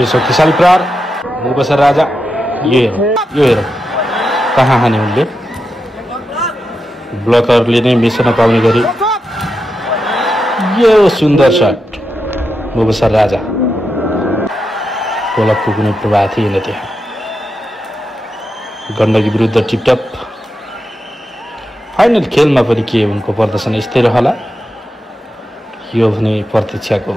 यो शक्तिशाली प्रहार मुबसर राजा यो हेर कहाँ हाने उनले ब्लकरले नै मिस नपाउने गरी यो सुन्दर शट मुबसर राजा गोलकको कुनै प्रभाव थिएन त्यहाँ गण्डकी विरुद्ध टिपटप फाइनल खेलमा पनि के उनको प्रदर्शन यस्तै रहला यो भने प्रतीक्षाको